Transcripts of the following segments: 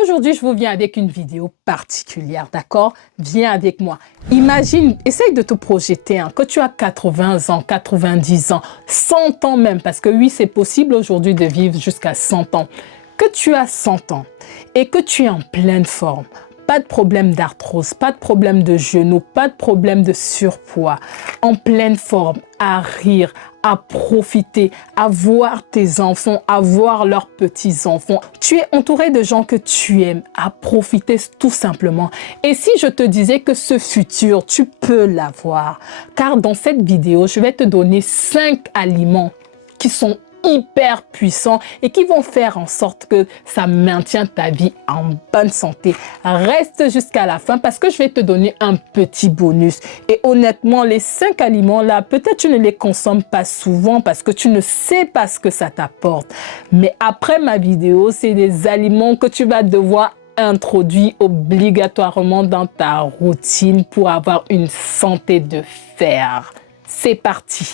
Aujourd'hui, je vous viens avec une vidéo particulière, d'accord? Viens avec moi. Imagine, essaye de te projeter, que tu as 80 ans, 90 ans, 100 ans même, parce que oui, c'est possible aujourd'hui de vivre jusqu'à 100 ans. Que tu as 100 ans et que tu es en pleine forme. Pas de problème d'arthrose, pas de problème de genoux, pas de problème de surpoids. En pleine forme, à rire, à profiter, à voir tes enfants, à voir leurs petits-enfants. Tu es entouré de gens que tu aimes, à profiter tout simplement. Et si je te disais que ce futur, tu peux l'avoir? Car dans cette vidéo, je vais te donner 5 aliments qui sont hyper puissants et qui vont faire en sorte que ça maintient ta vie en bonne santé. Reste jusqu'à la fin parce que je vais te donner un petit bonus. Et honnêtement, les 5 aliments là, peut-être tu ne les consommes pas souvent parce que tu ne sais pas ce que ça t'apporte. Mais après ma vidéo, c'est des aliments que tu vas devoir introduire obligatoirement dans ta routine pour avoir une santé de fer. C'est parti!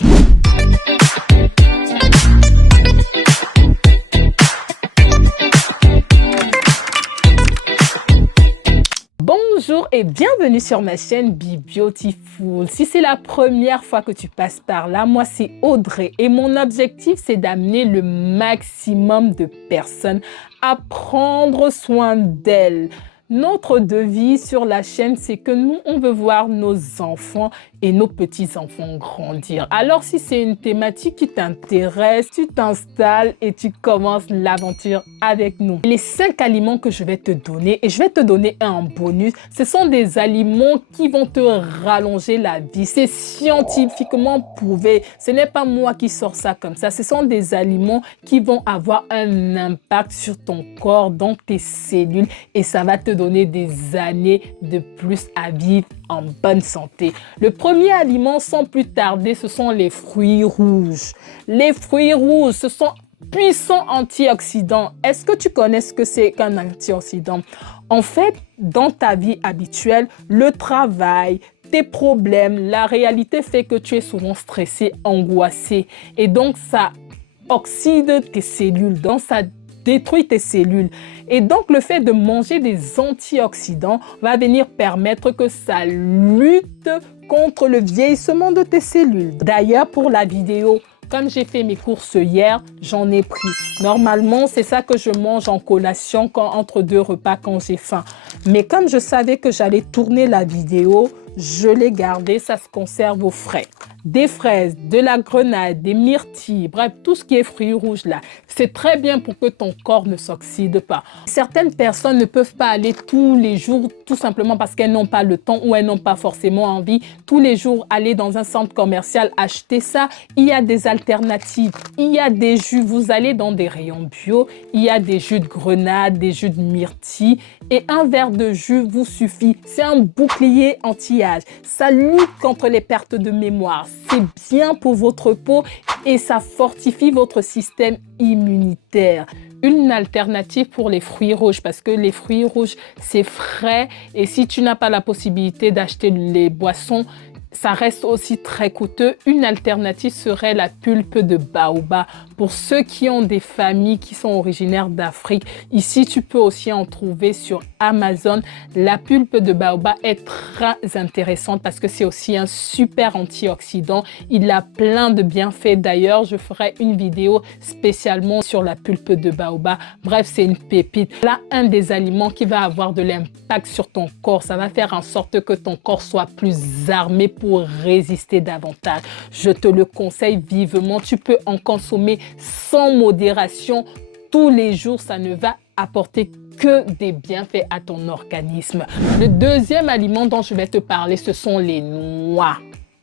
Bonjour et bienvenue sur ma chaîne Be Beautiful. Si c'est la première fois que tu passes par là, moi c'est Audrey et mon objectif c'est d'amener le maximum de personnes à prendre soin d'elles. Notre devise sur la chaîne, c'est que nous, on veut voir nos enfants et nos petits-enfants grandir. Alors, si c'est une thématique qui t'intéresse, tu t'installes et tu commences l'aventure avec nous. Les 5 aliments que je vais te donner, et je vais te donner un bonus, ce sont des aliments qui vont te rallonger la vie. C'est scientifiquement prouvé. Ce n'est pas moi qui sors ça comme ça. Ce sont des aliments qui vont avoir un impact sur ton corps, dans tes cellules, et ça va te donner des années de plus à vivre en bonne santé. Le premier aliment, sans plus tarder, ce sont les fruits rouges. Les fruits rouges, ce sont puissants antioxydants. Est-ce que tu connais ce que c'est qu'un antioxydant? En fait, dans ta vie habituelle, le travail, tes problèmes, la réalité fait que tu es souvent stressé, angoissé. Et donc, ça oxyde tes cellules, donc ça détruit tes cellules. Et donc, le fait de manger des antioxydants va venir permettre que ça lutte contre le vieillissement de tes cellules. D'ailleurs, pour la vidéo, comme j'ai fait mes courses hier, j'en ai pris. Normalement, c'est ça que je mange en collation entre 2 repas quand j'ai faim. Mais comme je savais que j'allais tourner la vidéo, je l'ai gardé, ça se conserve au frais. Des fraises, de la grenade, des myrtilles, bref, tout ce qui est fruits rouges là, c'est très bien pour que ton corps ne s'oxyde pas. Certaines personnes ne peuvent pas aller tous les jours, tout simplement parce qu'elles n'ont pas le temps ou elles n'ont pas forcément envie. Tous les jours, aller dans un centre commercial, acheter ça. Il y a des alternatives. Il y a des jus. Vous allez dans des rayons bio. Il y a des jus de grenade, des jus de myrtille. Et un verre de jus vous suffit. C'est un bouclier anti-âge. Ça lutte contre les pertes de mémoire. C'est bien pour votre peau et ça fortifie votre système immunitaire. Une alternative pour les fruits rouges parce que les fruits rouges, c'est frais et si tu n'as pas la possibilité d'acheter les boissons, ça reste aussi très coûteux. Une alternative serait la pulpe de baobab. Pour ceux qui ont des familles qui sont originaires d'Afrique, ici, tu peux aussi en trouver sur Amazon. La pulpe de baobab est très intéressante parce que c'est aussi un super antioxydant. Il a plein de bienfaits. D'ailleurs, je ferai une vidéo spécialement sur la pulpe de baobab. Bref, c'est une pépite. Là, un des aliments qui va avoir de l'impact sur ton corps. Ça va faire en sorte que ton corps soit plus armé pour résister davantage. Je te le conseille vivement. Tu peux en consommer sans modération tous les jours. Ça ne va apporter que des bienfaits à ton organisme. Le deuxième aliment dont je vais te parler, ce sont les noix.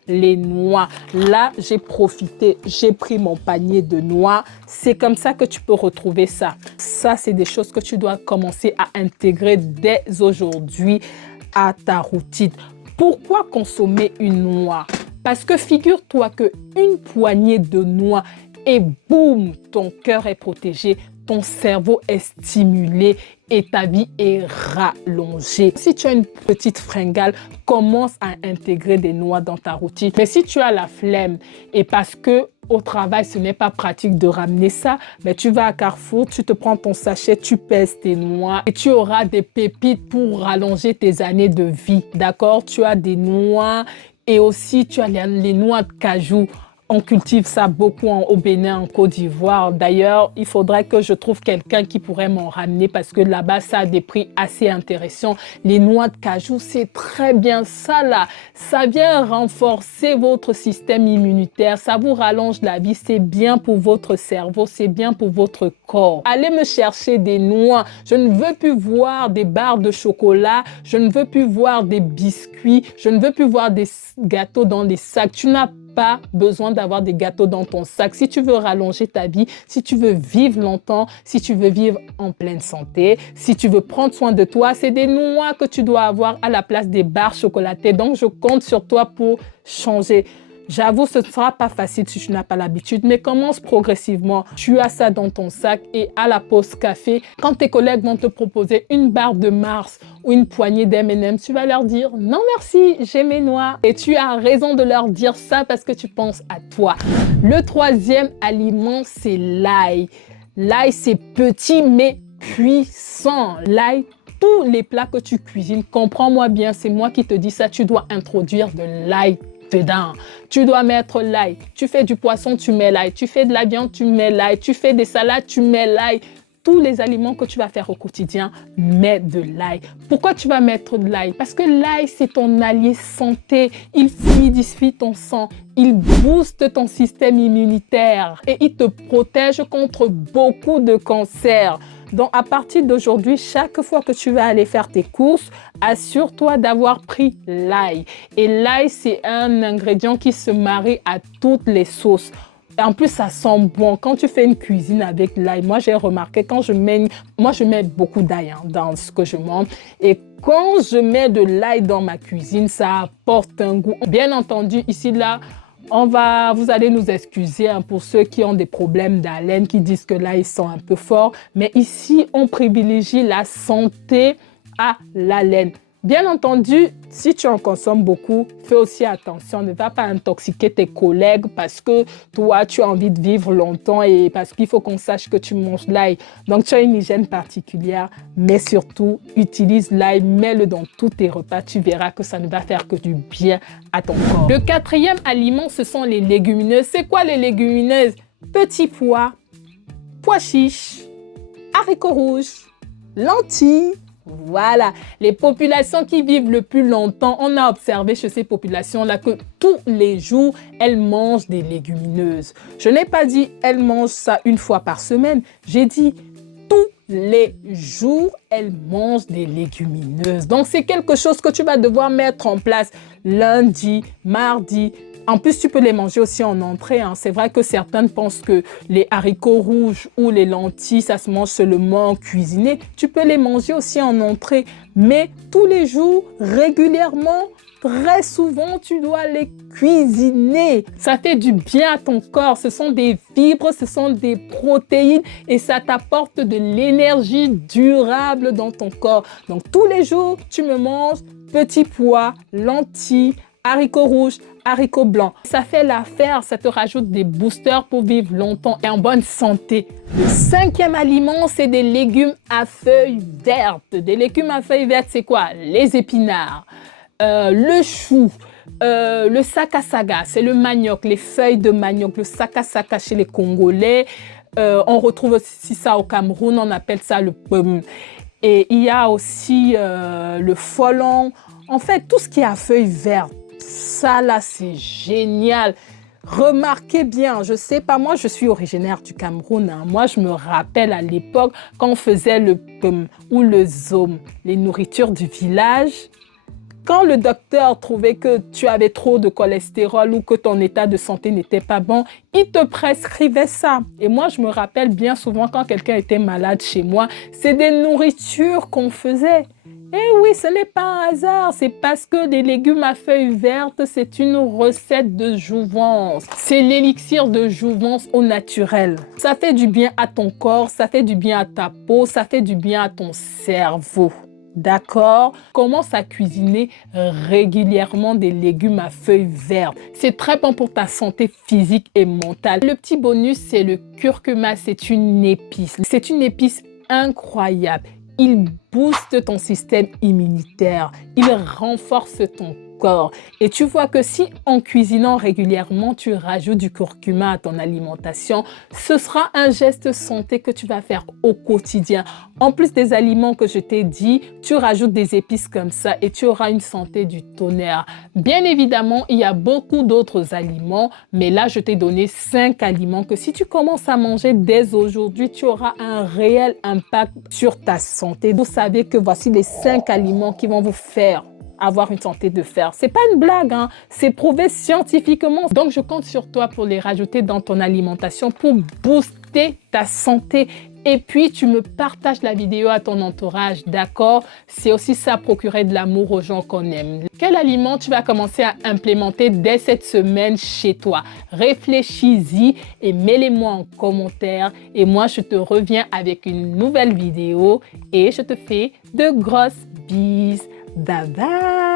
Les noix. Là, j'ai profité, j'ai pris mon panier de noix. C'est comme ça que tu peux retrouver ça. Ça, c'est des choses que tu dois commencer à intégrer dès aujourd'hui à ta routine. Pourquoi consommer une noix? Parce que figure-toi qu'une poignée de noix et boum, ton cœur est protégé, ton cerveau est stimulé et ta vie est rallongée. Si tu as une petite fringale, commence à intégrer des noix dans ta routine. Mais si tu as la flemme et parce que au travail, ce n'est pas pratique de ramener ça, mais tu vas à Carrefour, tu te prends ton sachet, tu pèses tes noix et tu auras des pépites pour rallonger tes années de vie. D'accord? Tu as des noix et aussi tu as les noix de cajou. On cultive ça beaucoup au Bénin, en Côte d'Ivoire. D'ailleurs, il faudrait que je trouve quelqu'un qui pourrait m'en ramener parce que là-bas, ça a des prix assez intéressants. Les noix de cajou, c'est très bien ça là. Ça vient renforcer votre système immunitaire. Ça vous rallonge la vie. C'est bien pour votre cerveau. C'est bien pour votre corps. Allez me chercher des noix. Je ne veux plus voir des barres de chocolat. Je ne veux plus voir des biscuits. Je ne veux plus voir des gâteaux dans des sacs. Tu n'as pas besoin d'avoir des gâteaux dans ton sac. Si tu veux rallonger ta vie, si tu veux vivre longtemps, si tu veux vivre en pleine santé, si tu veux prendre soin de toi, c'est des noix que tu dois avoir à la place des barres chocolatées. Donc, je compte sur toi pour changer. J'avoue, ce ne sera pas facile si tu n'as pas l'habitude, mais commence progressivement. Tu as ça dans ton sac et à la pause café, quand tes collègues vont te proposer une barre de Mars ou une poignée d'M&M's, tu vas leur dire « Non merci, j'ai mes noix ». Et tu as raison de leur dire ça parce que tu penses à toi. Le troisième aliment, c'est l'ail. L'ail, c'est petit mais puissant. L'ail, tous les plats que tu cuisines, comprends-moi bien, c'est moi qui te dis ça, tu dois introduire de l'ail dedans. Tu dois mettre l'ail. Tu fais du poisson, tu mets l'ail. Tu fais de la viande, tu mets l'ail. Tu fais des salades, tu mets l'ail. Tous les aliments que tu vas faire au quotidien, mets de l'ail. Pourquoi tu vas mettre de l'ail? Parce que l'ail, c'est ton allié santé. Il fluidifie ton sang. Il booste ton système immunitaire et il te protège contre beaucoup de cancers. Donc, à partir d'aujourd'hui, chaque fois que tu vas aller faire tes courses, assure-toi d'avoir pris l'ail. Et l'ail, c'est un ingrédient qui se marie à toutes les sauces. Et en plus, ça sent bon. Quand tu fais une cuisine avec l'ail, moi, j'ai remarqué, quand je mets beaucoup d'ail dans ce que je mange. Et quand je mets de l'ail dans ma cuisine, ça apporte un goût. Bien entendu, ici, là, vous allez nous excuser pour ceux qui ont des problèmes d'haleine, qui disent que là, ils sont un peu forts. Mais ici, on privilégie la santé à l'haleine. Bien entendu, si tu en consommes beaucoup, fais aussi attention. Ne va pas intoxiquer tes collègues parce que toi, tu as envie de vivre longtemps et parce qu'il faut qu'on sache que tu manges l'ail. Donc, tu as une hygiène particulière, mais surtout, utilise l'ail, mets-le dans tous tes repas. Tu verras que ça ne va faire que du bien à ton corps. Le quatrième aliment, ce sont les légumineuses. C'est quoi les légumineuses? Petits pois, pois chiches, haricots rouges, lentilles. Voilà, les populations qui vivent le plus longtemps, on a observé chez ces populations-là que tous les jours, elles mangent des légumineuses. Je n'ai pas dit elles mangent ça une fois par semaine, j'ai dit tous les jours, elles mangent des légumineuses. Donc, c'est quelque chose que tu vas devoir mettre en place lundi, mardi. En plus, tu peux les manger aussi en entrée. C'est vrai que certaines pensent que les haricots rouges ou les lentilles, ça se mange seulement cuisiné. Tu peux les manger aussi en entrée. Mais tous les jours, régulièrement, très souvent, tu dois les cuisiner. Ça fait du bien à ton corps. Ce sont des fibres, ce sont des protéines et ça t'apporte de l'énergie durable dans ton corps. Donc, tous les jours, tu me manges petits pois, lentilles, haricots rouges, haricots blancs. Ça fait l'affaire, ça te rajoute des boosters pour vivre longtemps et en bonne santé. Le cinquième aliment, c'est des légumes à feuilles vertes. Des légumes à feuilles vertes, c'est quoi? Les épinards, le chou, le sakasaga, c'est le manioc, les feuilles de manioc, le sakasaga chez les Congolais. On retrouve aussi ça au Cameroun, on appelle ça le pomme. Et il y a aussi le folon. En fait, tout ce qui est à feuilles vertes, ça là, c'est génial. Remarquez bien, je sais pas, moi je suis originaire du Cameroun. Moi je me rappelle à l'époque quand on faisait le pum ou le zom, les nourritures du village. Quand le docteur trouvait que tu avais trop de cholestérol ou que ton état de santé n'était pas bon, il te prescrivait ça. Et moi, je me rappelle bien souvent quand quelqu'un était malade chez moi, c'est des nourritures qu'on faisait. Eh oui, ce n'est pas un hasard, c'est parce que les légumes à feuilles vertes, c'est une recette de jouvence. C'est l'élixir de jouvence au naturel. Ça fait du bien à ton corps, ça fait du bien à ta peau, ça fait du bien à ton cerveau. D'accord? Commence à cuisiner régulièrement des légumes à feuilles vertes. C'est très bon pour ta santé physique et mentale. Le petit bonus, c'est le curcuma. C'est une épice. C'est une épice incroyable. Il booste ton système immunitaire. Il renforce ton corps. Et tu vois que si en cuisinant régulièrement, tu rajoutes du curcuma à ton alimentation, ce sera un geste santé que tu vas faire au quotidien. En plus des aliments que je t'ai dit, tu rajoutes des épices comme ça et tu auras une santé du tonnerre. Bien évidemment, il y a beaucoup d'autres aliments, mais là, je t'ai donné 5 aliments que si tu commences à manger dès aujourd'hui, tu auras un réel impact sur ta santé. Vous savez que voici les 5 aliments qui vont vous faire avoir une santé de fer. C'est pas une blague, hein? C'est prouvé scientifiquement. Donc, je compte sur toi pour les rajouter dans ton alimentation pour booster ta santé. Et puis, tu me partages la vidéo à ton entourage, d'accord? C'est aussi ça, procurer de l'amour aux gens qu'on aime. Quel aliment tu vas commencer à implémenter dès cette semaine chez toi? Réfléchis-y et mets-les-moi en commentaire. Et moi, je te reviens avec une nouvelle vidéo et je te fais de grosses bises. Bye bye!